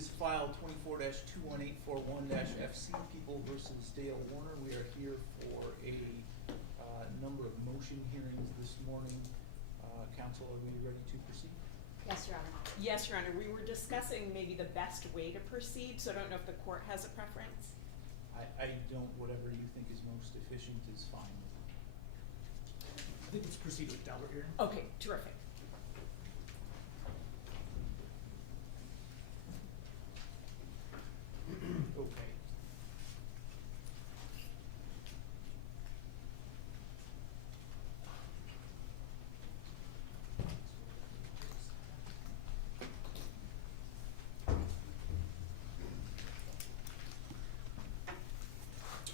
is file 24-21841-FC, People versus Dale Warner. We are here for a number of motion hearings this morning. Counsel, are we ready to proceed? Yes, Your Honor. Yes, Your Honor. We were discussing maybe the best way to proceed, so I don't know if the court has a preference. I don't. Whatever you think is most efficient is fine. I think let's proceed with Daubert here. Okay, terrific. Okay.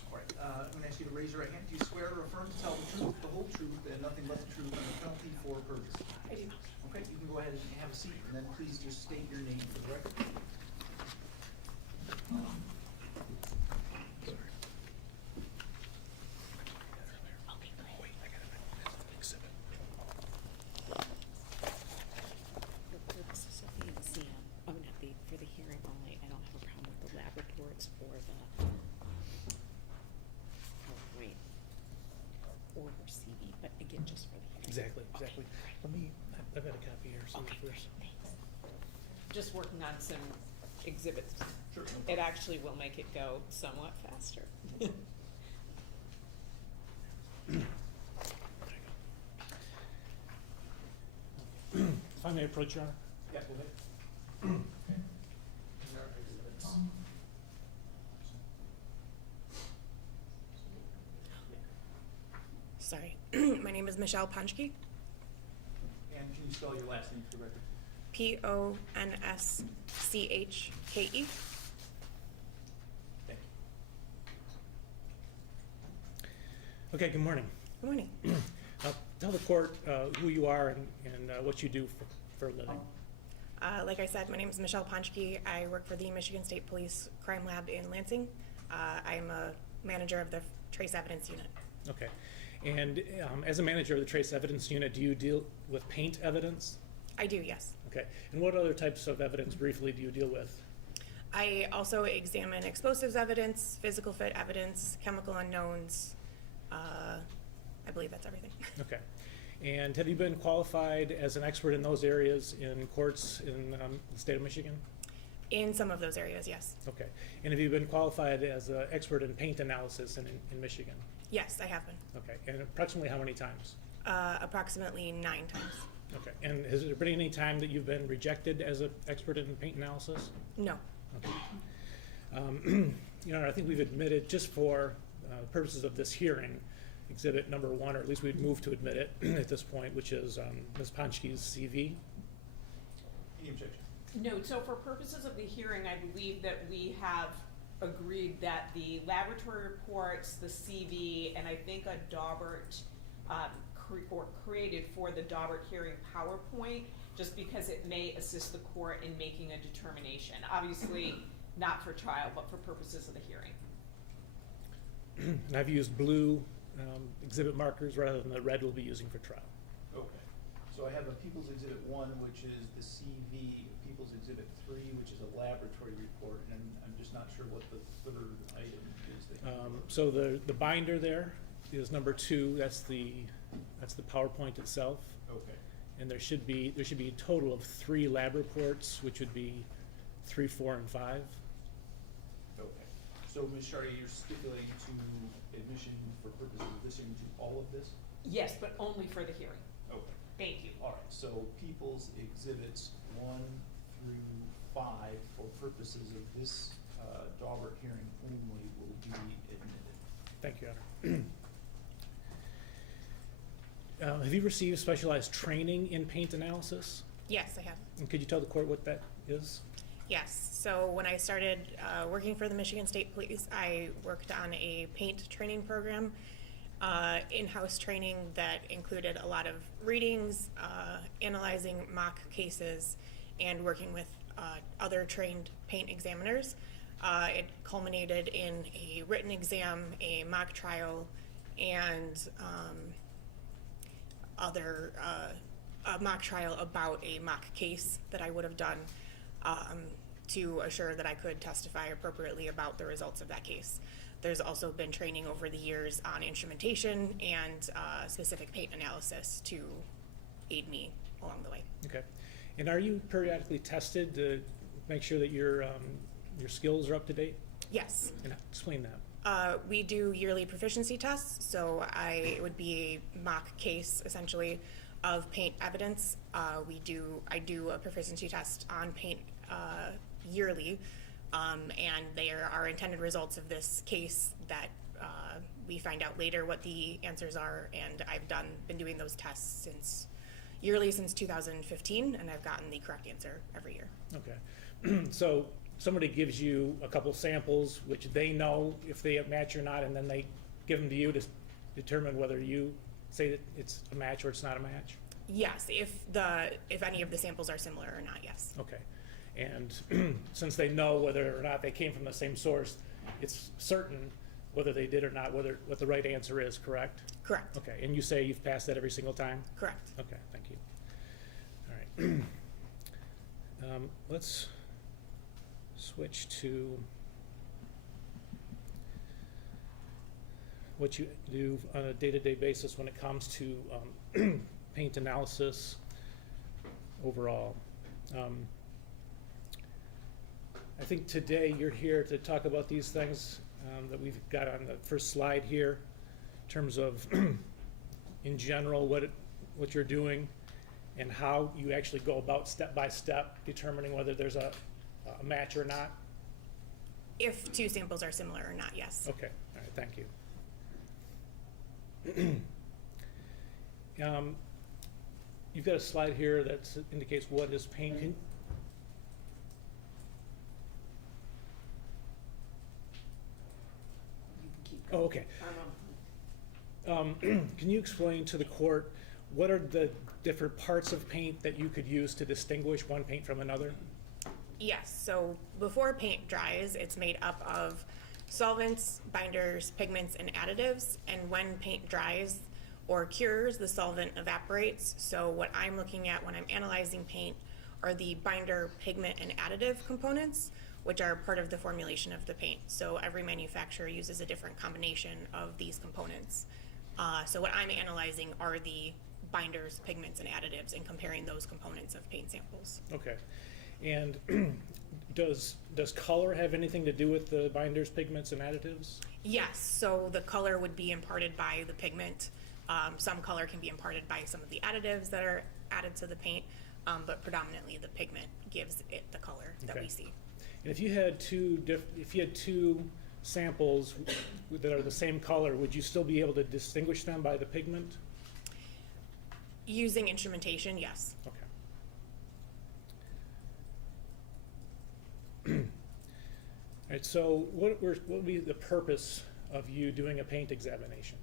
All right, I'm going to ask you to raise your right hand. Do you swear or affirm to tell the truth, the whole truth, and nothing but the truth, and the penalty for purpose? I do. Okay, you can go ahead and have a seat, and then please just state your name for the record. For purposes of the exam, for the hearing only, I don't have a problem with the lab reports or the PowerPoint or her CV, but again, just for the hearing. Exactly. Okay. Let me, I've got a copy here, so Okay, great, first. thanks. Just working on some exhibits. Sure. No It problem. actually will make it go somewhat faster. If I may approach, Your Honor. Yeah, go ahead. Sorry. My name is Michelle Ponchke, And can you spell your last name for the record? Ponschke. Thank you. Okay, good morning. Good morning. Tell the court who you are and what you do for a living. Like I said, my name is Michelle Ponchke. I work for the Michigan State Police Crime Lab in Lansing. I'm a manager of the Trace Evidence Unit. Okay. And as a manager of the Trace Evidence Unit, do you deal with paint evidence? I do, yes. Okay. And what other types of evidence, briefly, do you deal with? I also examine explosives evidence, physical fit evidence, chemical unknowns. I believe that's everything. Okay. And have you been qualified as an expert in those areas in courts in the state of Michigan? In some of those areas, yes. Okay. And have you been qualified as an expert in paint analysis in Michigan? Yes, I have been. Okay. And approximately how many times? Approximately 9 times. Okay. And has there been any time that you've been rejected as an expert in paint analysis? No. Okay. I think we've admitted, just for purposes of this hearing, exhibit number 1, or at least we'd move to admit it at this point, which is Ms. Ponchke's CV. Any objection? No, so for purposes of the hearing, I believe that we have agreed that the laboratory reports, the CV, and I think a Daubert, created for the Daubert hearing PowerPoint, just because it may assist the court in making a determination. Obviously, not for trial, but for purposes of the hearing. And I've used blue exhibit markers rather than the red we'll be using for trial. Okay. So I have a People's Exhibit 1, which is the CV, People's Exhibit 3, which is a laboratory report, and I'm just not sure what the third item is. So the binder there is number 2. That's the PowerPoint itself. Okay. And there should be a total of 3 lab reports, which would be 3, 4, and 5. Okay. So, Ms. Shardy, you're stipulating to admission for purposes of listening to all of this? Yes, but only for the hearing. Okay. Thank you. All right. So, People's Exhibits 1 through 5, for purposes of this Daubert hearing only, will be admitted. Thank you, Your Honor. Have you received specialized training in paint analysis? Yes, I have. And could you tell the court what that is? Yes. So when I started working for the Michigan State Police, I worked on a paint training program, in-house training that included a lot of readings, analyzing mock cases, and working with other trained paint examiners. It culminated in a written exam, a mock trial, and a mock trial about a mock case that I would have done. to assure that I could testify appropriately about the results of that case. There's also been training over the years on instrumentation and specific paint analysis to aid me along the way. Okay. And are you periodically tested to make sure that your skills are up to date? Yes. And explain that. We do yearly proficiency tests, so it would be a mock case essentially of paint evidence. I do a proficiency test on paint yearly, and there are intended results of this case that we find out later what the answers are, and I've been doing those tests yearly since 2015, and I've gotten the correct answer every year. Okay. So somebody gives you a couple samples, which they know if they match or not, and then they give them to you to determine whether you say that it's a match or it's not a match? Yes, if any of the samples are similar or not, yes. Okay. And since they know whether or not they came from the same source, it's certain whether they did or not, what the right answer is, correct? Correct. Okay. And you say you've passed that every single time? Correct. Okay, thank you. All right. Let's switch to what you do on a day-to-day basis when it comes to paint analysis overall. I think today you're here to talk about these things that we've got on the first slide here, in terms of, in general, what you're doing and how you actually go about step by step determining whether there's a match or not. If two samples are similar or not, yes. Okay, all right, thank you. You've got a slide here that indicates what is paint. Oh, okay. Can you explain to the court what are the different parts of paint that you could use to distinguish one paint from another? Yes, so before paint dries, it's made up of solvents, binders, pigments, and additives, and when paint dries or cures, the solvent evaporates. So what I'm looking at when I'm analyzing paint are the binder, pigment, and additive components, which are part of the formulation of the paint. So every manufacturer uses a different combination of these components. So what I'm analyzing are the binders, pigments, and additives, and comparing those components of paint samples. Okay. And does color have anything to do with the binders, pigments, and additives? Yes, so the color would be imparted by the pigment. Some color can be imparted by some of the additives that are added to the paint, but predominantly the pigment gives it the color that we see. And if you had two samples that are the same color, would you still be able to distinguish them by the pigment? Using instrumentation, yes. Okay. All right, so what would be the purpose of you doing a paint examination?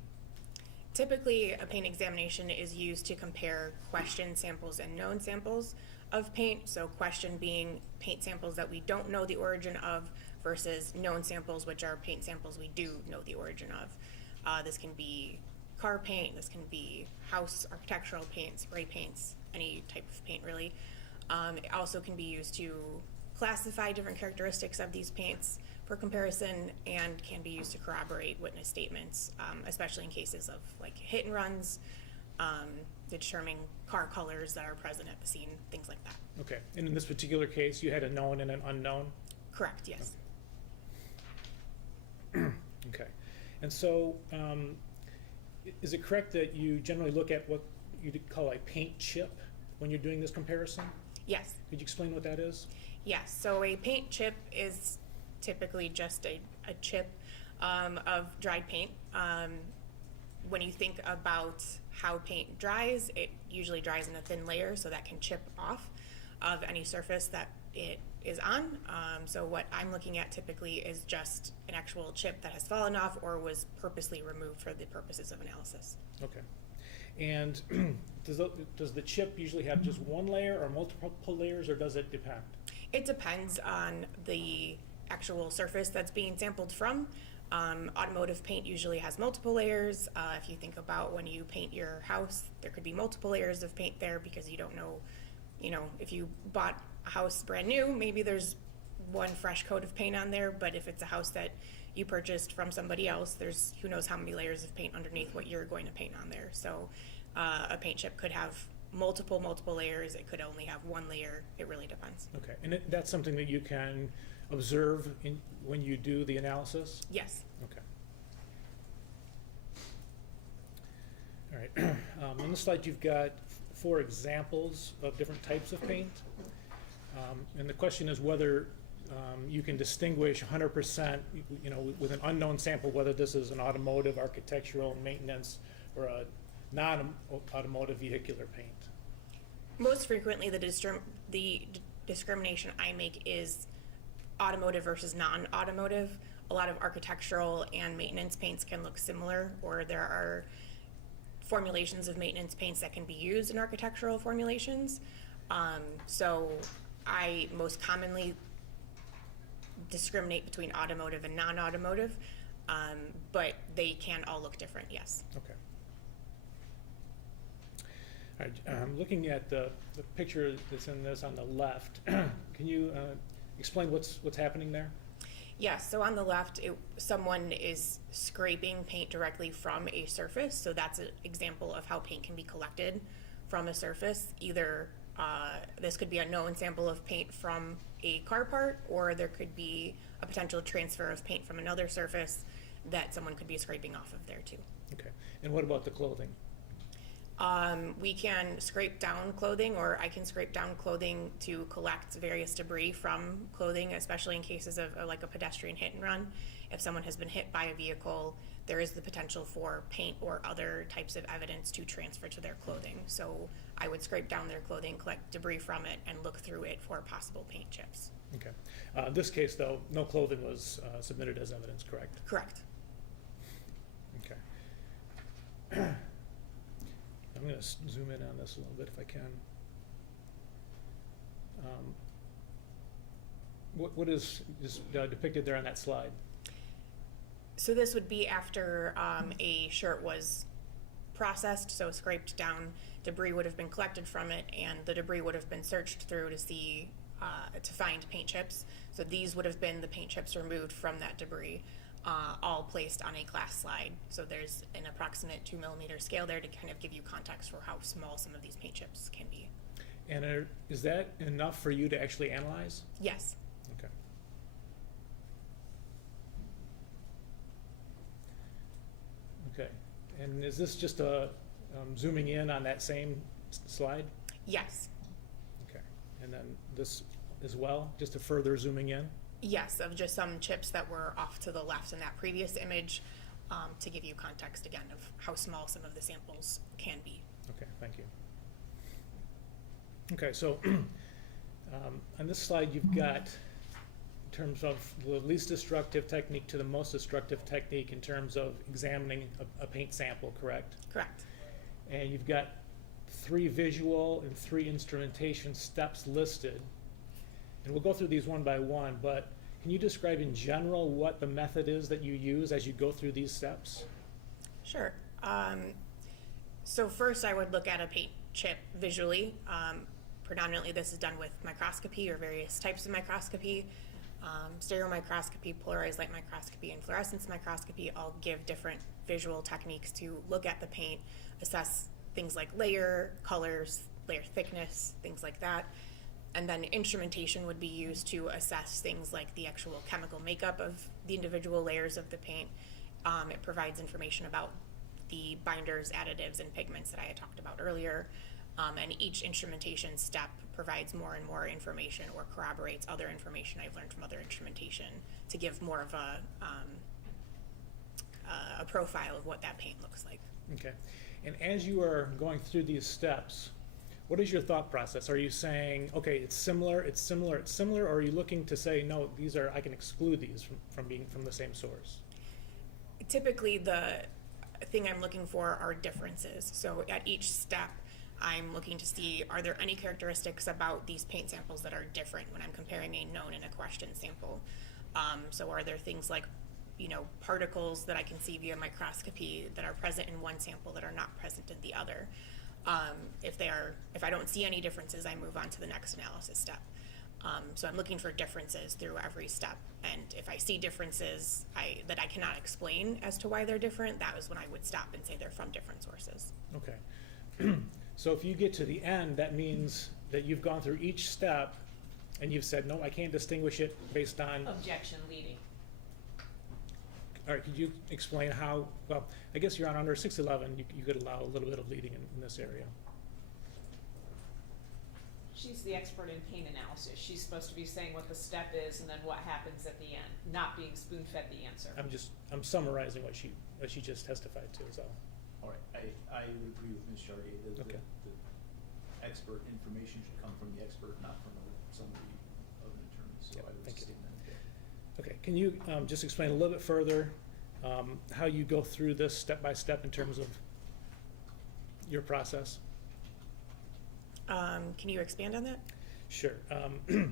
Typically, a paint examination is used to compare question samples and known samples of paint. So question being paint samples that we don't know the origin of versus known samples, which are paint samples we do know the origin of. This can be car paint, this can be house architectural paint, spray paints, any type of paint really. It also can be used to classify different characteristics of these paints for comparison, and can be used to corroborate witness statements, especially in cases of like hit and runs, determining car colors that are present at the scene, things like that. Okay, and in this particular case, you had a known and an unknown? Correct, yes. Okay, and so is it correct that you generally look at what you'd call a paint chip when you're doing this comparison? Yes. Could you explain what that is? Yes, so a paint chip is typically just a chip of dried paint. When you think about how paint dries, it usually dries in a thin layer, so that can chip off of any surface that it is on. So what I'm looking at typically is just an actual chip that has fallen off or was purposely removed for the purposes of analysis. Okay. And does the chip usually have just one layer or multiple layers, or does it depend? It depends on the actual surface that's being sampled from. Automotive paint usually has multiple layers. If you think about when you paint your house, there could be multiple layers of paint there because you don't know, if you bought a house brand new, maybe there's one fresh coat of paint on there, but if it's a house that you purchased from somebody else, there's who knows how many layers of paint underneath what you're going to paint on there. So a paint chip could have multiple layers. It could only have one layer. It really depends. Okay, and that's something that you can observe when you do the analysis? Yes. Okay. All right. On the slide, you've got 4 examples of different types of paint. And the question is whether you can distinguish 100%, with an unknown sample, whether this is an automotive, architectural, maintenance, or a non-automotive vehicular paint. Most frequently, the discrimination I make is automotive versus non-automotive. A lot of architectural and maintenance paints can look similar, or there are formulations of maintenance paints that can be used in architectural formulations. So I most commonly discriminate between automotive and non-automotive, but they can all look different, yes. Okay. All right, looking at the picture that's in this on the left, can you explain what's happening there? Yes, so on the left, someone is scraping paint directly from a surface, so that's an example of how paint can be collected from a surface. Either this could be a known sample of paint from a car part, or there could be a potential transfer of paint from another surface that someone could be scraping off of there too. Okay, and what about the clothing? We can scrape down clothing, or I can scrape down clothing to collect various debris from clothing, especially in cases of like a pedestrian hit and run. If someone has been hit by a vehicle, there is the potential for paint or other types of evidence to transfer to their clothing. So I would scrape down their clothing, collect debris from it, and look through it for possible paint chips. Okay. In this case, though, no clothing was submitted as evidence, correct? Correct. Okay. I'm going to zoom in on this a little bit if I can. What is depicted there on that slide? So this would be after a shirt was processed, so scraped down debris would have been collected from it, and the debris would have been searched through to see, to find paint chips. So these would have been the paint chips removed from that debris, all placed on a glass slide. So there's an approximate 2 millimeter scale there to kind of give you context for how small some of these paint chips can be. And is that enough for you to actually analyze? Yes. Okay. Okay. And is this just zooming in on that same slide? Yes. Okay. And then this as well, just a further zooming in? Yes, of just some chips that were off to the left in that previous image, to give you context again of how small some of the samples can be. Okay, thank you. Okay, so on this slide you've got, in terms of the least destructive technique to the most destructive technique in terms of examining a paint sample, correct? Correct. And you've got 3 visual and 3 instrumentation steps listed. And we'll go through these one by one, but can you describe in general what the method is that you use as you go through these steps? Sure. So first I would look at a paint chip visually. Predominantly this is done with microscopy or various types of microscopy. Stereomicroscopy, polarized light microscopy, and fluorescence microscopy all give different visual techniques to look at the paint, assess things like layer, colors, layer thickness, things like that. And then instrumentation would be used to assess things like the actual chemical makeup of the individual layers of the paint. It provides information about the binders, additives, and pigments that I had talked about earlier. And each instrumentation step provides more and more information or corroborates other information I've learned from other instrumentation to give more of a profile of what that paint looks like. Okay. And as you are going through these steps, what is your thought process? Are you saying, okay, it's similar, it's similar, it's similar, or are you looking to say, no, these are, I can exclude these from being from the same source? Typically, the thing I'm looking for are differences. So at each step, I'm looking to see, are there any characteristics about these paint samples that are different when I'm comparing a known and a question sample? So are there things like, particles that I can see via microscopy that are present in one sample that are not present in the other? If I don't see any differences, I move on to the next analysis step. So I'm looking for differences through every step. And if I see differences that I cannot explain as to why they're different, that was when I would stop and say they're from different sources. Okay. So if you get to the end, that means that you've gone through each step and you've said, no, I can't distinguish it based on. Objection leading. All right, could you explain how, well, I guess you're on under 611, you could allow a little bit of leading in this area. She's the expert in pain analysis. She's supposed to be saying what the step is and then what happens at the end, not being spoon-fed the answer. I'm summarizing what she just testified to, so. All right, I would agree with Ms. Chartier. Okay. The expert information should come from the expert, not from somebody of an attorney, so Yep, I would thank you. sustain that. Okay, can you just explain a little bit further how you go through this step by step in terms of your process? Can you expand on that? Sure. The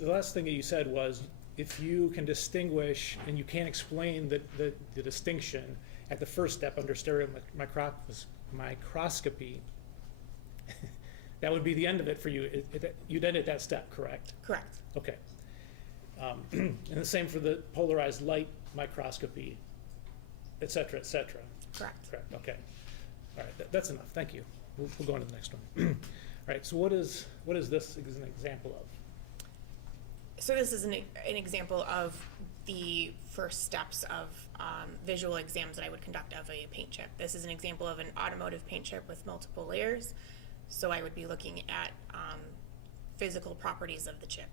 last thing that you said was if you can distinguish and you can't explain the distinction at the first step under stereo microscopy, that would be the end of it for you. You'd end at that step, correct? Correct. Okay. And the same for the polarized light microscopy, et cetera, et cetera. Correct. Correct, okay. All right, that's enough, thank you. We'll go on to the next one. All right, so what is this as an example of? So this is an example of the first steps of visual exams that I would conduct of a paint chip. This is an example of an automotive paint chip with multiple layers. So I would be looking at physical properties of the chip.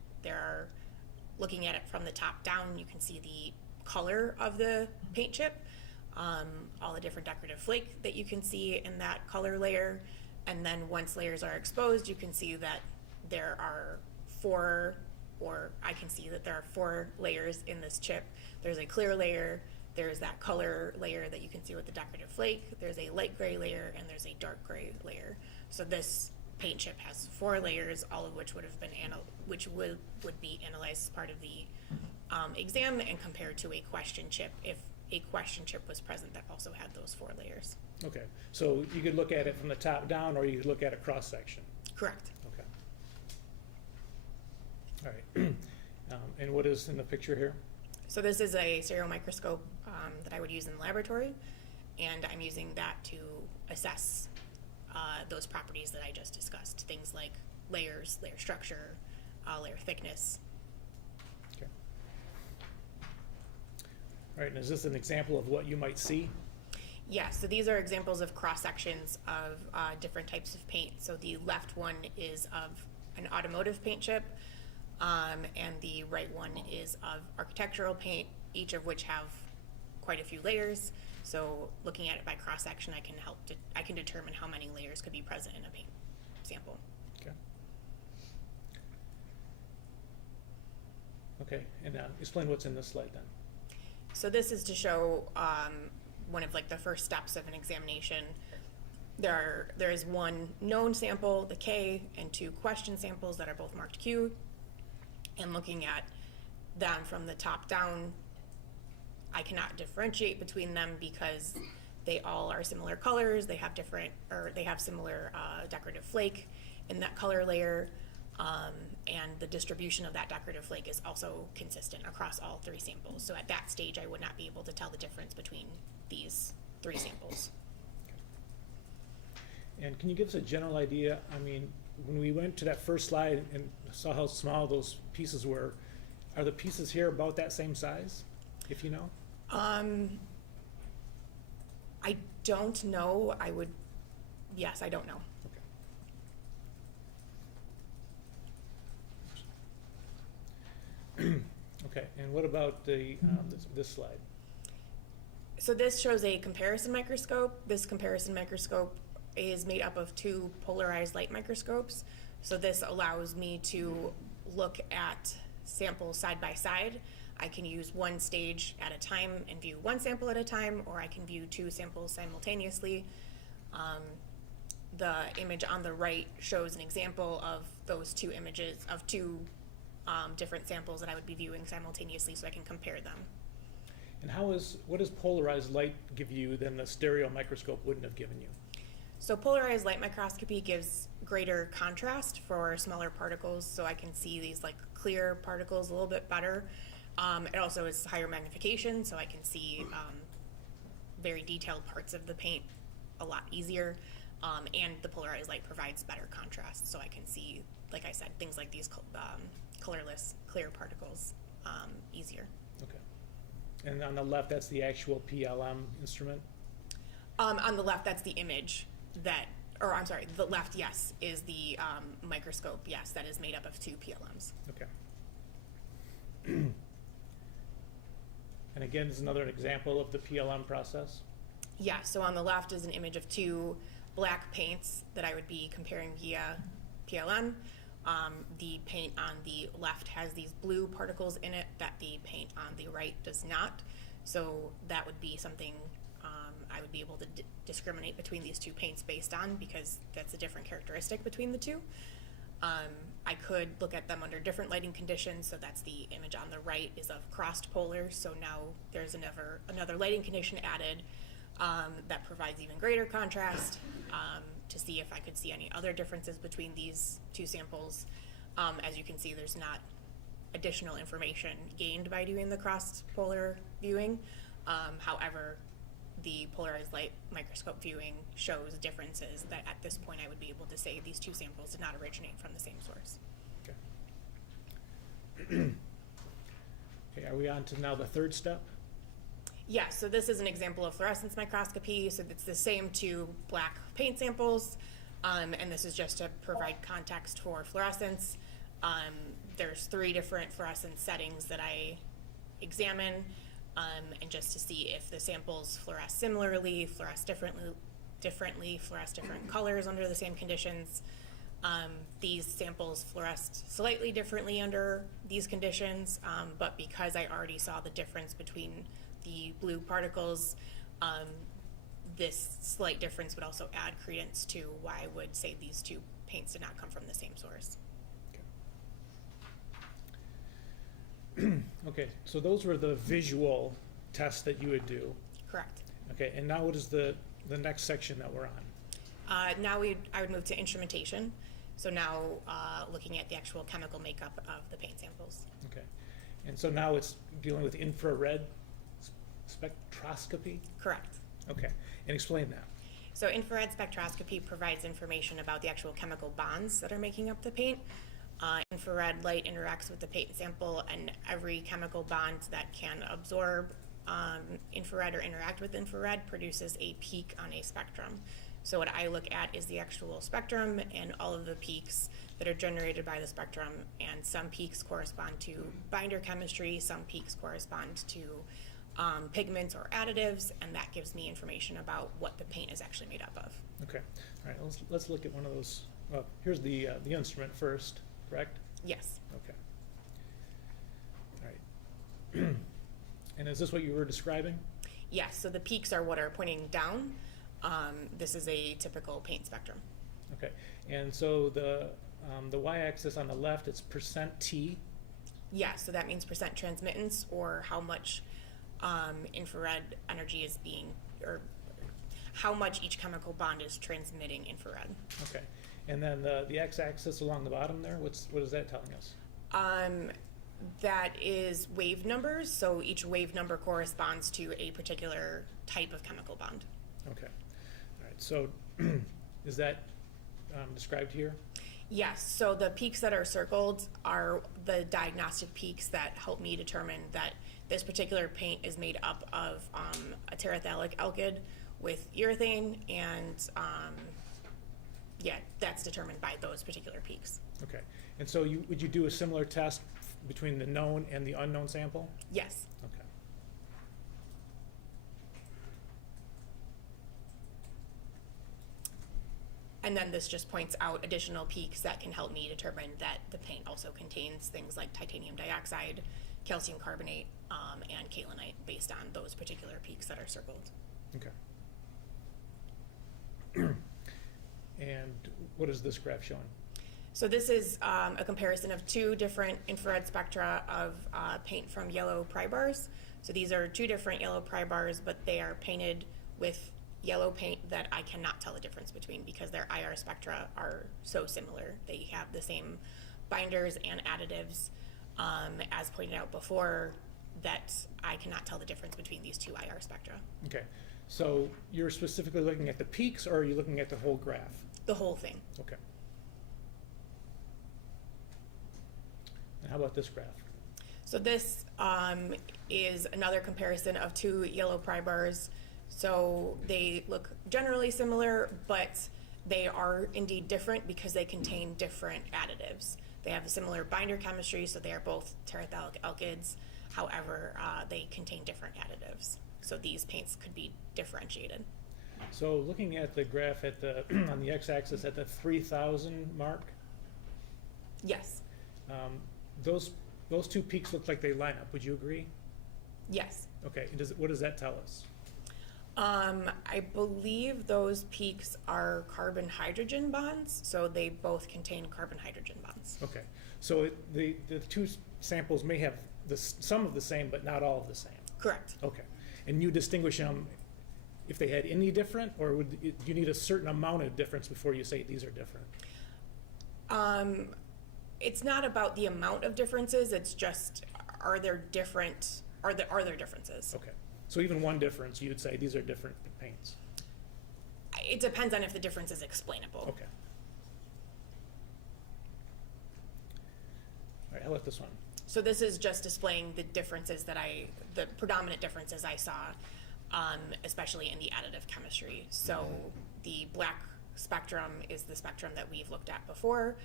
Looking at it from the top down, you can see the color of the paint chip, all the different decorative flake that you can see in that color layer. And then once layers are exposed, you can see that there are four layers in this chip. There's a clear layer, there's that color layer that you can see with the decorative flake, there's a light gray layer, and there's a dark gray layer. So this paint chip has 4 layers, all of which would be analyzed as part of the exam and compared to a question chip if a question chip was present that also had those 4 layers. Okay, so you could look at it from the top down or you could look at a cross section. Correct. Okay. All right. And what is in the picture here? So this is a stereo microscope that I would use in the laboratory, and I'm using that to assess those properties that I just discussed, things like layers, layer structure, layer thickness. Okay. All right, and is this an example of what you might see? Yeah, so these are examples of cross-sections of different types of paint. So the left one is of an automotive paint chip, and the right one is of architectural paint, each of which have quite a few layers. So looking at it by cross-section, I can determine how many layers could be present in a paint sample. Okay. Okay, and explain what's in this slide then. So this is to show one of the first steps of an examination. There is one known sample, the K, and 2 question samples that are both marked Q. And looking at them from the top down, I cannot differentiate between them because they all are similar colors. They have similar decorative flake in that color layer, and the distribution of that decorative flake is also consistent across all 3 samples. So at that stage, I would not be able to tell the difference between these 3 samples. And can you give us a general idea? I mean, when we went to that first slide and saw how small those pieces were, are the pieces here about that same size, if you know? I don't know. Yes, I don't know. Okay. Okay, and what about the this slide? So this shows a comparison microscope. This comparison microscope is made up of 2 polarized light microscopes. So this allows me to look at samples side by side. I can use one stage at a time and view one sample at a time, or I can view 2 samples simultaneously. The image on the right shows an example of those 2 images of 2 different samples that I would be viewing simultaneously, so I can compare them. And what does polarized light give you that the stereo microscope wouldn't have given you? So polarized light microscopy gives greater contrast for smaller particles, so I can see these like clear particles a little bit better. It also is higher magnification, so I can see very detailed parts of the paint a lot easier. And the polarized light provides better contrast, so I can see, like I said, things like these colorless, clear particles easier. Okay. And on the left, that's the actual PLM instrument? On the left, that's the image that, or I'm sorry, the left, yes, is the microscope, yes, that is made up of 2 PLMs. Okay. And again, this is another example of the PLM process? Yeah, so on the left is an image of 2 black paints that I would be comparing via PLM. The paint on the left has these blue particles in it that the paint on the right does not. So that would be something I would be able to discriminate between these 2 paints based on, because that's a different characteristic between the 2. I could look at them under different lighting conditions, so that's the image on the right is of crossed polars, so now there's another lighting condition added that provides even greater contrast to see if I could see any other differences between these 2 samples. As you can see, there's not additional information gained by doing the crossed polar viewing. However, the polarized light microscope viewing shows differences that at this point I would be able to say these 2 samples did not originate from the same source. Okay. Okay, are we on to now the third step? Yeah, so this is an example of fluorescence microscopy. So it's the same 2 black paint samples, and this is just to provide context for fluorescence. There's 3 different fluorescence settings that I examine, and just to see if the samples fluoresce similarly, fluoresce differently, fluoresce different colors under the same conditions. These samples fluoresced slightly differently under these conditions, but because I already saw the difference between the blue particles, this slight difference would also add credence to why I would say these 2 paints did not come from the same source. Okay, so those were the visual tests that you would do. Correct. Okay, and now what is the next section that we're on? Now I would move to instrumentation. So now looking at the actual chemical makeup of the paint samples. Okay, and so now it's dealing with infrared spectroscopy? Correct. Okay, and explain that. So infrared spectroscopy provides information about the actual chemical bonds that are making up the paint. Infrared light interacts with the paint sample, and every chemical bond that can absorb infrared or interact with infrared produces a peak on a spectrum. So what I look at is the actual spectrum and all of the peaks that are generated by the spectrum, and some peaks correspond to binder chemistry, some peaks correspond to pigments or additives, and that gives me information about what the paint is actually made up of. Okay, all right, let's look at one of those. Here's the instrument first, correct? Yes. Okay. All right. And is this what you were describing? Yes, so the peaks are what are pointing down. This is a typical paint spectrum. Okay, and so the y-axis on the left, it's %T. Yes, so that means percent transmittance, or how much infrared energy is being, or how much each chemical bond is transmitting infrared. Okay, and then the x-axis along the bottom there, what is that telling us? That is wave numbers, so each wave number corresponds to a particular type of chemical bond. Okay, all right, so is that described here? Yes, so the peaks that are circled are the diagnostic peaks that help me determine that this particular paint is made up of a terephthalic alkyd with urethane, and yeah, that's determined by those particular peaks. Okay, and so would you do a similar test between the known and the unknown sample? Yes. Okay. And then this just points out additional peaks that can help me determine that the paint also contains things like titanium dioxide, calcium carbonate, and kaolinite based on those particular peaks that are circled. Okay. And what is this graph showing? So this is a comparison of 2 different infrared spectra of paint from yellow pry bars. So these are 2 different yellow pry bars, but they are painted with yellow paint that I cannot tell the difference between because their IR spectra are so similar. They have the same binders and additives, as pointed out before, that I cannot tell the difference between these two IR spectra. Okay, so you're specifically looking at the peaks, or are you looking at the whole graph? The whole thing. Okay. And how about this graph? So this is another comparison of two yellow pry bars. So they look generally similar, but they are indeed different because they contain different additives. They have a similar binder chemistry, so they are both terephthalic alkyds. However, they contain different additives. So these paints could be differentiated. So looking at the graph at the on the x-axis at the 3,000 mark, Yes. those two peaks look like they line up. Would you agree? Yes. Okay. And what does that tell us? I believe those peaks are carbon-hydrogen bonds, so they both contain carbon-hydrogen bonds. Okay. So the two samples may have some of the same, but not all of the same. Correct. Okay. And you distinguish them if they had any different, or would you need a certain amount of difference before you say these are different? It's not about the amount of differences, it's just, are there differences? Okay. So even one difference, you'd say these are different paints. It depends on if the difference is explainable. Okay. All right, how about this one? So this is just displaying the differences the predominant differences I saw, especially in the additive chemistry. So the black spectrum is the spectrum that we've looked at before,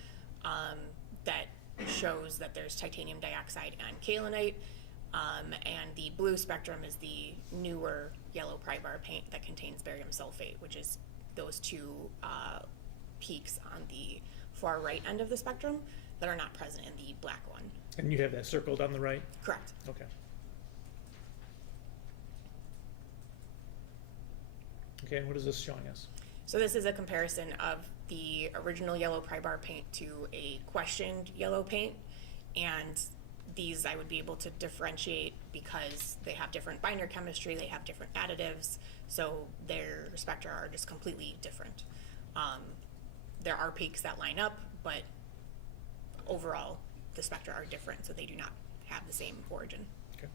that shows that there's titanium dioxide and kaolinite, and the blue spectrum is the newer yellow pry bar paint that contains barium sulfate, which is those two peaks on the far right end of the spectrum that are not present in the black one. And you have that circled on the right? Correct. Okay. Okay, and what is this showing us? So this is a comparison of the original yellow pry bar paint to a questioned yellow paint, and these I would be able to differentiate because they have different binder chemistry, they have different additives, so their spectra are just completely different. There are peaks that line up, but overall the spectra are different, so they do not have the same origin. Okay.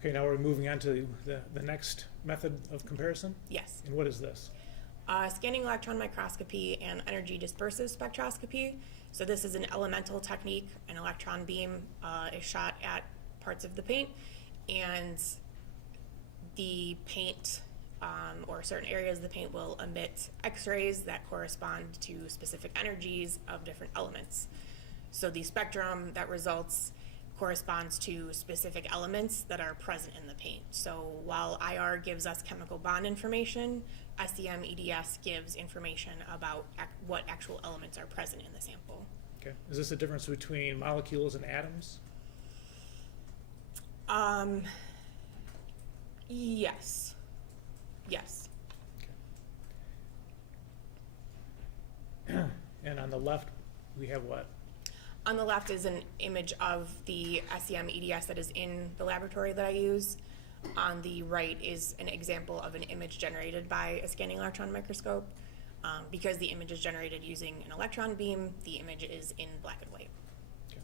Okay, now we're moving on to the next method of comparison. Yes. And what is this? Scanning electron microscopy and energy dispersive spectroscopy. So this is an elemental technique. An electron beam is shot at parts of the paint, and the paint or certain areas of the paint will emit X-rays that correspond to specific energies of different elements. So the spectrum that results corresponds to specific elements that are present in the paint. So while IR gives us chemical bond information, SEM EDS gives information about what actual elements are present in the sample. Okay. Is this a difference between molecules and atoms? Yes. Yes. Okay. And on the left, we have what? On the left is an image of the SEM EDS that is in the laboratory that I use. On the right is an example of an image generated by a scanning electron microscope. Because the image is generated using an electron beam, the image is in black and white. Okay.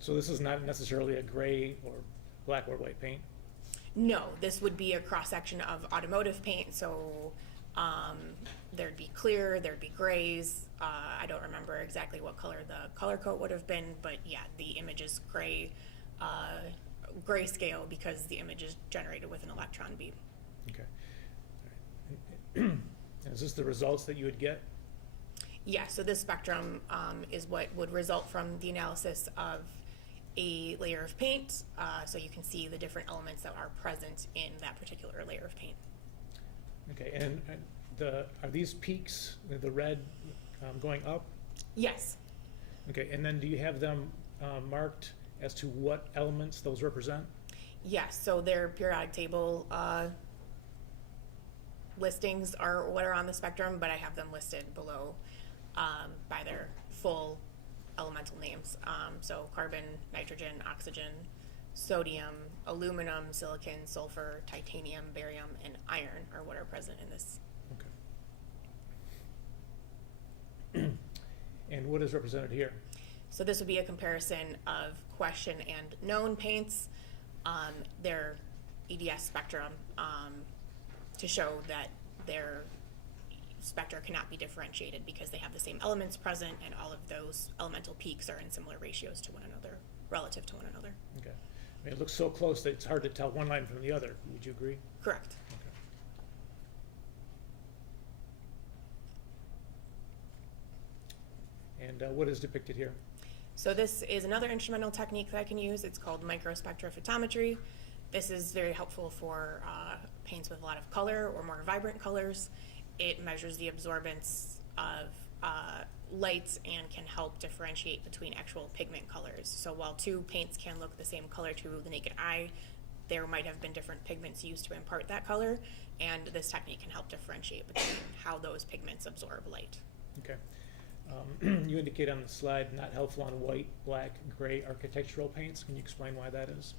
So this is not necessarily a gray or black or white paint? No, this would be a cross-section of automotive paint, so there'd be clear, there'd be grays. I don't remember exactly what color the color coat would have been, but yeah, the image is gray, grayscale because the image is generated with an electron beam. Okay. All right. Is this the results that you would get? Yeah, so this spectrum is what would result from the analysis of a layer of paint, so you can see the different elements that are present in that particular layer of paint. Okay, and are these peaks, the red, going up? Yes. Okay, and then do you have them marked as to what elements those represent? Yes, so their periodic table listings are what are on the spectrum, but I have them listed below by their full elemental names. So carbon, nitrogen, oxygen, sodium, aluminum, silicon, sulfur, titanium, barium, and iron are what are present in this. Okay. And what is represented here? So this would be a comparison of question and known paints, their EDS spectrum, to show that their spectra cannot be differentiated because they have the same elements present and all of those elemental peaks are in similar ratios to one another, relative to one another. Okay. I mean, it looks so close that it's hard to tell one line from the other. Would you agree? Correct. Okay. And what is depicted here? So this is another instrumental technique that I can use. It's called microspectrophotometry. This is very helpful for paints with a lot of color or more vibrant colors. It measures the absorbance of light and can help differentiate between actual pigment colors. So while two paints can look the same color to the naked eye, there might have been different pigments used to impart that color, and this technique can help differentiate between how those pigments absorb light. Okay. You indicate on the slide not helpful on white, black, gray architectural paints. Can you explain why that is?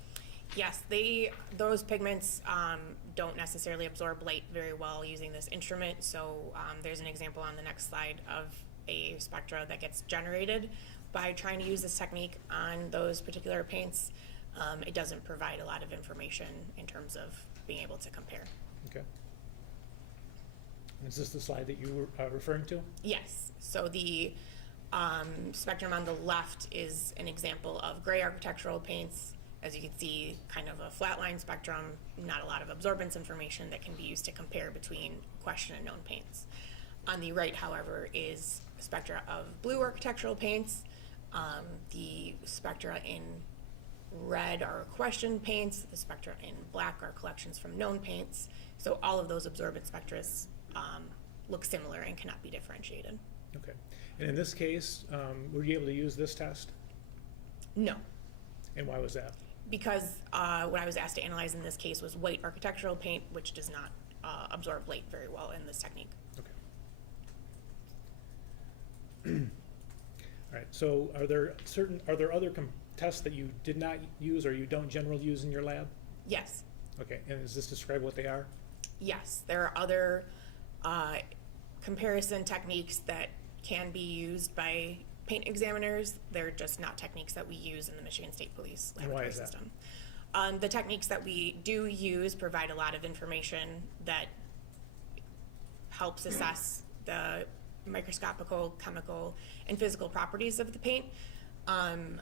Yes, those pigments don't necessarily absorb light very well using this instrument. So there's an example on the next slide of a spectra that gets generated by trying to use this technique on those particular paints. It doesn't provide a lot of information in terms of being able to compare. Okay. Is this the slide that you were referring to? Yes. So the spectrum on the left is an example of gray architectural paints. As you can see, kind of a flat line spectrum, not a lot of absorbance information that can be used to compare between question and known paints. On the right, however, is a spectra of blue architectural paints. The spectra in red are question paints. The spectra in black are collections from known paints. So all of those absorbance spectra look similar and cannot be differentiated. Okay. And in this case, were you able to use this test? No. And why was that? Because what I was asked to analyze in this case was white architectural paint, which does not absorb light very well in this technique. Okay. All right. So, are there other tests that you did not use or you don't generally use in your lab? Yes. Okay. And does this describe what they are? Yes. There are other comparison techniques that can be used by paint examiners. They're just not techniques that we use in the Michigan State Police laboratory system. The techniques that we do use provide a lot of information that helps assess the microscopical, chemical, and physical properties of the paint. And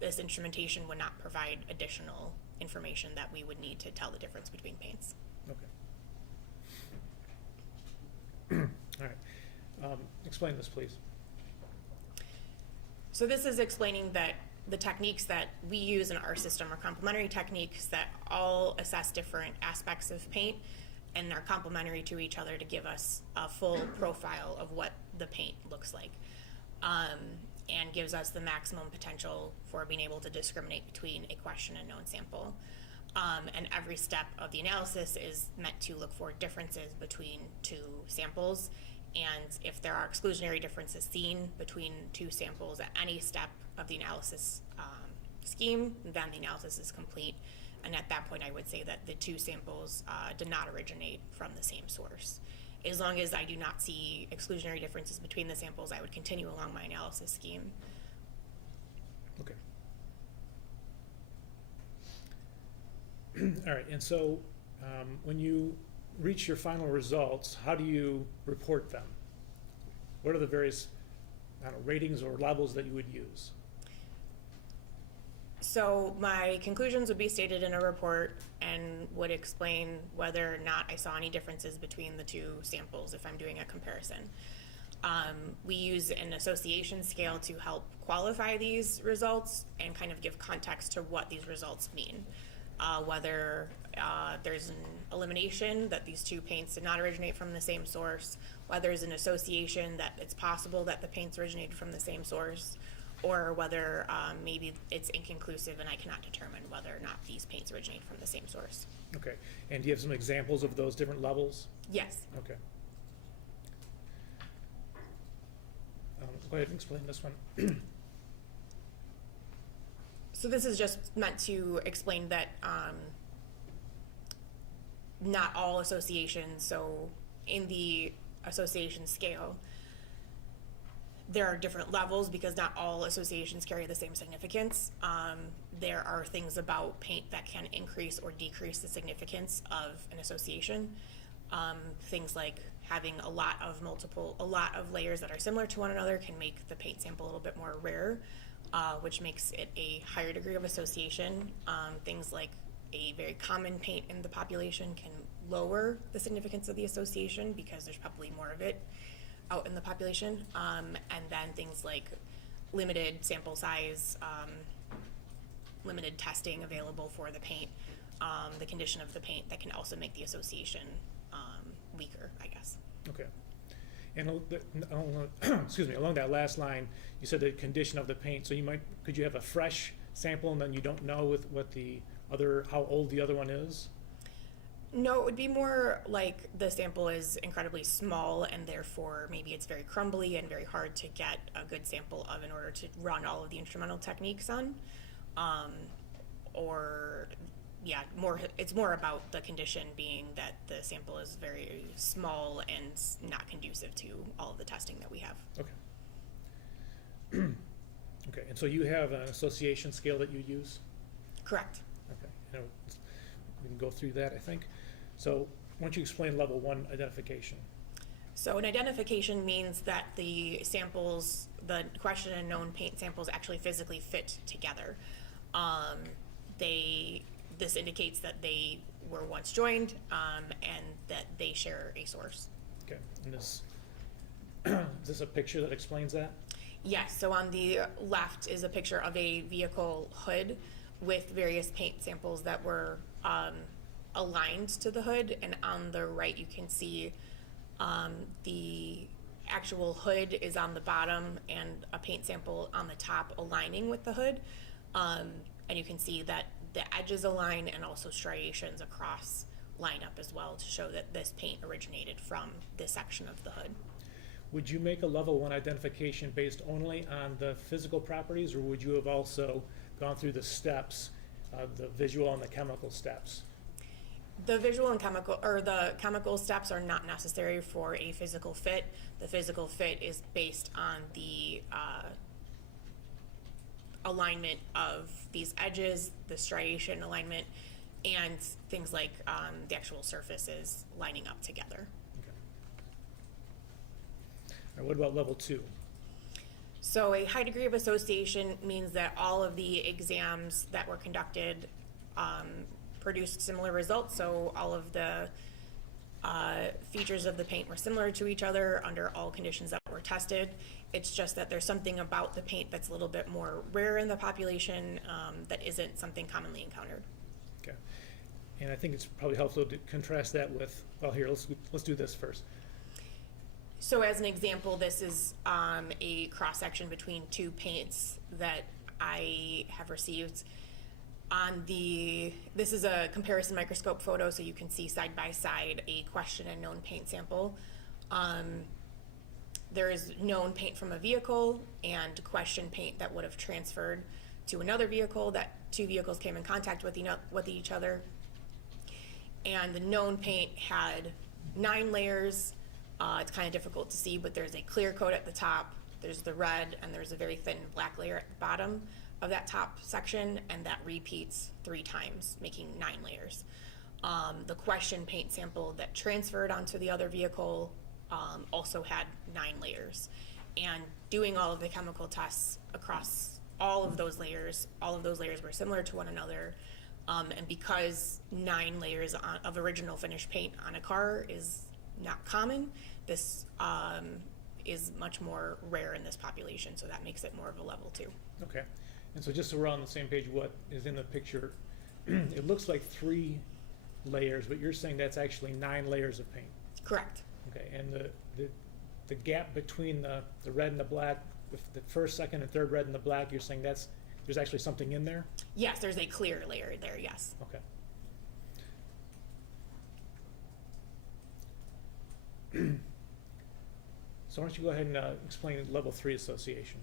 this instrumentation would not provide additional information that we would need to tell the difference between paints. Okay. All right. Explain this, please. So this is explaining that the techniques that we use in our system are complementary techniques that all assess different aspects of paint and are complementary to each other to give us a full profile of what the paint looks like, and gives us the maximum potential for being able to discriminate between a question and known sample. And every step of the analysis is meant to look for differences between two samples. And if there are exclusionary differences seen between two samples at any step of the analysis scheme, then the analysis is complete. And at that point, I would say that the two samples did not originate from the same source. As long as I do not see exclusionary differences between the samples, I would continue along my analysis scheme. Okay. All right. And so when you reach your final results, how do you report them? What are the various ratings or levels that you would use? So my conclusions would be stated in a report and would explain whether or not I saw any differences between the two samples if I'm doing a comparison. We use an association scale to help qualify these results and kind of give context to what these results mean. Whether there's an elimination that these two paints did not originate from the same source, whether there's an association that it's possible that the paints originated from the same source, or whether maybe it's inconclusive and I cannot determine whether or not these paints originate from the same source. Okay. And do you have some examples of those different levels? Yes. Okay. Go ahead and explain this one. So this is just meant to explain that not all associations, so in the association scale, there are different levels because not all associations carry the same significance. There are things about paint that can increase or decrease the significance of an association. Things like having a lot of layers that are similar to one another can make the paint sample a little bit more rare, which makes it a higher degree of association. Things like a very common paint in the population can lower the significance of the association because there's probably more of it out in the population. And then things like limited sample size, limited testing available for the paint, the condition of the paint that can also make the association weaker, I guess. Okay. And excuse me, along that last line, you said the condition of the paint. So could you have a fresh sample and then you don't know with what how old the other one is? No, it would be more like the sample is incredibly small and therefore maybe it's very crumbly and very hard to get a good sample of in order to run all of the instrumental techniques on. It's more about the condition being that the sample is very small and not conducive to all of the testing that we have. Okay. Okay, and so you have an association scale that you use? Correct. Okay, and we can go through that, I think. So why don't you explain level 1 identification? So an identification means that the samples, the question and known paint samples actually physically fit together. This indicates that they were once joined and that they share a source. Okay, and is this a picture that explains that? Yes, so on the left is a picture of a vehicle hood with various paint samples that were aligned to the hood, and on the right you can see the actual hood is on the bottom and a paint sample on the top aligning with the hood, and you can see that the edges align and also striations across line up as well to show that this paint originated from this section of the hood. Would you make a level 1 identification based only on the physical properties, or would you have also gone through the steps, the visual and the chemical steps? The visual and chemical, or the chemical steps are not necessary for a physical fit. The physical fit is based on the alignment of these edges, the striation alignment, and things like the actual surfaces lining up together. Okay. All right, what about level 2? So a high degree of association means that all of the exams that were conducted produced similar results. So all of the features of the paint were similar to each other under all conditions that were tested. It's just that there's something about the paint that's a little bit more rare in the population that isn't something commonly encountered. Okay. And I think it's probably helpful to contrast that with, well, here, let's do this first. So as an example, this is a cross-section between two paints that I have received. This is a comparison microscope photo, so you can see side by side a question and known paint sample. There is known paint from a vehicle and question paint that would have transferred to another vehicle. That two vehicles came in contact with each other. And the known paint had 9 layers. It's kind of difficult to see, but there's a clear coat at the top, there's the red, and there's a very thin black layer at the bottom of that top section, and that repeats 3 times, making 9 layers. The question paint sample that transferred onto the other vehicle also had 9 layers. And doing all of the chemical tests across all of those layers were similar to one another. And because 9 layers of original finished paint on a car is not common, this is much more rare in this population, so that makes it more of a level 2. Okay. And so just so we're on the same page, what is in the picture, it looks like 3 layers, but you're saying that's actually 9 layers of paint. Correct. Okay, and the gap between the red and the black, the first, second, and third red and the black, you're saying there's actually something in there? Yes, there's a clear layer there, yes. Okay. So why don't you go ahead and explain level 3 association?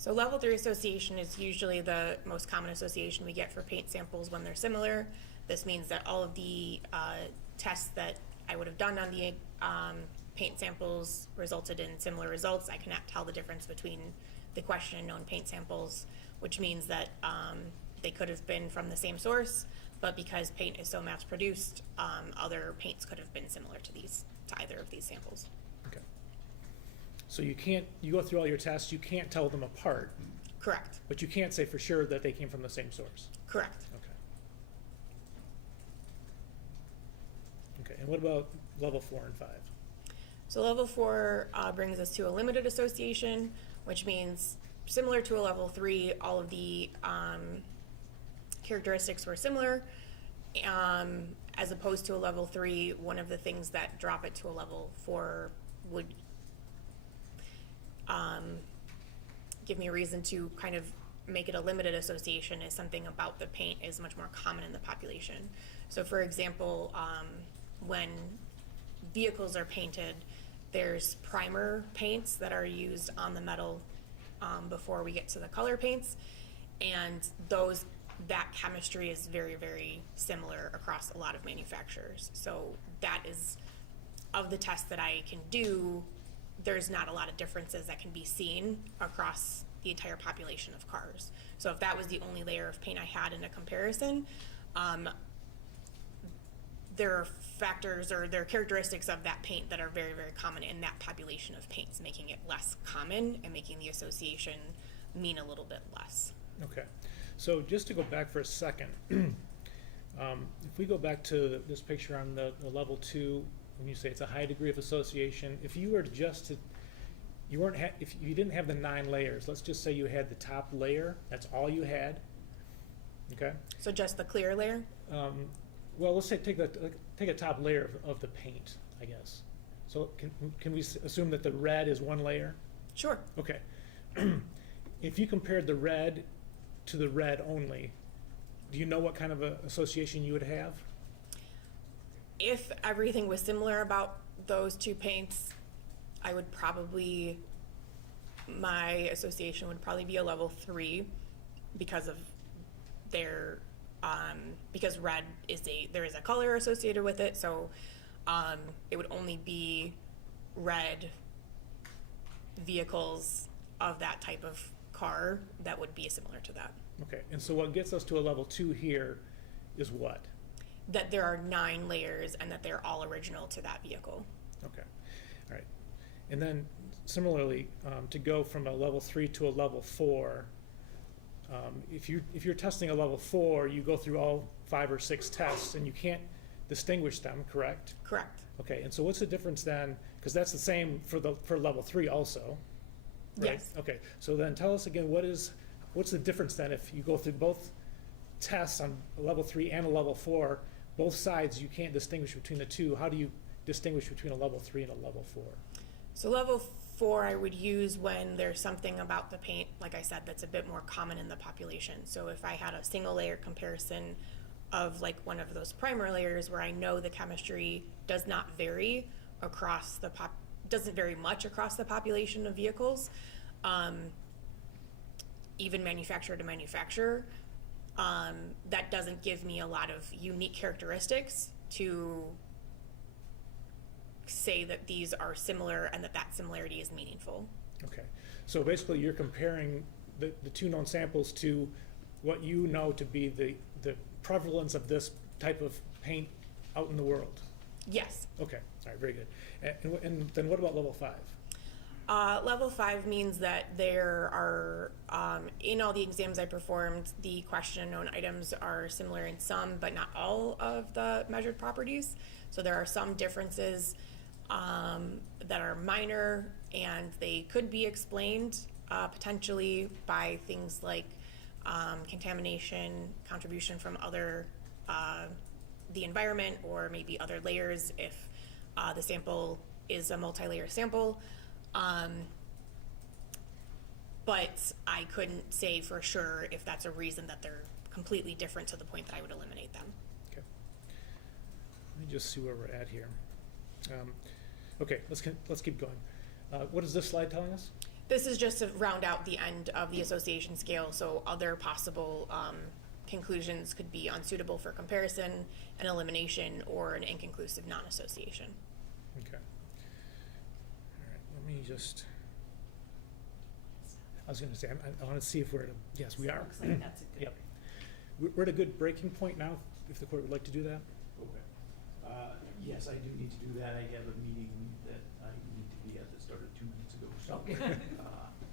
So level 3 association is usually the most common association we get for paint samples when they're similar. This means that all of the tests that I would have done on the paint samples resulted in similar results. I cannot tell the difference between the question and known paint samples, which means that they could have been from the same source, but because paint is so mass produced, other paints could have been similar to either of these samples. Okay. So you go through all your tests, you can't tell them apart, Correct. but you can't say for sure that they came from the same source. Correct. Okay. Okay, and what about level 4 and 5? So level 4 brings us to a limited association, which means similar to a level 3, all of the characteristics were similar. As opposed to a level 3, one of the things that drop it to a level 4 would give me a reason to kind of make it a limited association is something about the paint is much more common in the population. So for example, when vehicles are painted, there's primer paints that are used on the metal before we get to the color paints, and that chemistry is very, very similar across a lot of manufacturers. So that is, of the tests that I can do, there's not a lot of differences that can be seen across the entire population of cars. So if that was the only layer of paint I had in a comparison, there are factors or there are characteristics of that paint that are very, very common in that population of paints, making it less common and making the association mean a little bit less. Okay, so just to go back for a second, if we go back to this picture on the level 2, when you say it's a high degree of association, if you were if you didn't have the 9 layers, let's just say you had the top layer, that's all you had, okay? So just the clear layer? Well, let's say take a top layer of the paint, I guess. So can we assume that the red is one layer? Sure. Okay. If you compared the red to the red only, do you know what kind of a association you would have? If everything was similar about those two paints, my association would probably be a level 3 because of because red there is a color associated with it, so it would only be red vehicles of that type of car that would be similar to that. Okay, and so what gets us to a level 2 here is what? That there are 9 layers and that they're all original to that vehicle. Okay, all right. And then similarly, to go from a level 3 to a level 4, if you're testing a level 4, you go through all 5 or 6 tests and you can't distinguish them, correct? Correct. Okay, and so what's the difference then? Because that's the same for level 3 also, right? Yes. Okay, so then tell us again, what's the difference then if you go through both tests on a level 3 and a level 4, both sides you can't distinguish between the two. How do you distinguish between a level 3 and a level 4? So level 4 I would use when there's something about the paint, like I said, that's a bit more common in the population. So if I had a single layer comparison of like one of those primer layers where I know the chemistry does not vary doesn't vary much across the population of vehicles, even manufacturer to manufacturer, that doesn't give me a lot of unique characteristics to say that these are similar and that similarity is meaningful. Okay, so basically you're comparing the 2 known samples to what you know to be the prevalence of this type of paint out in the world. Yes. Okay, all right, very good. And then what about level 5? Level 5 means that there are, in all the exams I performed, the question and known items are similar in some, but not all of the measured properties. So there are some differences that are minor, and they could be explained potentially by things like contamination, contribution from the environment, or maybe other layers if the sample is a multi-layer sample. But I couldn't say for sure if that's a reason that they're completely different to the point that I would eliminate them. Okay. Let me just see where we're at here. Okay, let's keep going. What is this slide telling us? This is just to round out the end of the association scale, so other possible conclusions could be unsuitable for comparison, an elimination, or an inconclusive non-association. Okay. All right, let me just, I was gonna say, I wanna see if we're at a, yes, we are. Looks like that's a good. Yep. We're at a good breaking point now, if the court would like to do that? Okay. Yes, I do need to do that. I have a meeting that I need to be at that started 2 minutes ago, so.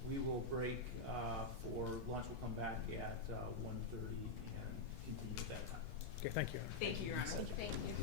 We will break for lunch. We'll come back at 1:30 and continue at that time. Okay, thank you, Your Honor. Thank you, Your Honor. Thank you.